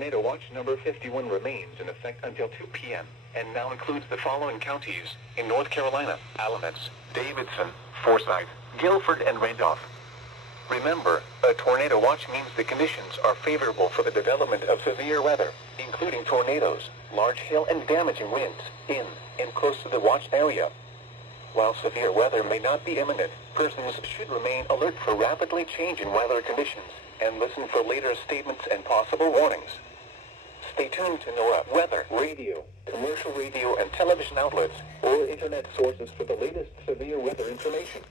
Tornado Watch number 51 remains in effect until 2 p.m. and now includes the following counties in North Carolina: Alamance, Davidson, Forsyth, Guilford, and Randolph. Remember, a tornado watch means the conditions are favorable for the development of severe weather, including tornadoes, large hail, and damaging winds in and close to the watched area. While severe weather may not be imminent, persons should remain alert for rapidly changing weather conditions and listen for later statements and possible warnings. Stay tuned to NOAA weather, radio, commercial radio and television outlets, or internet sources for the latest severe weather information.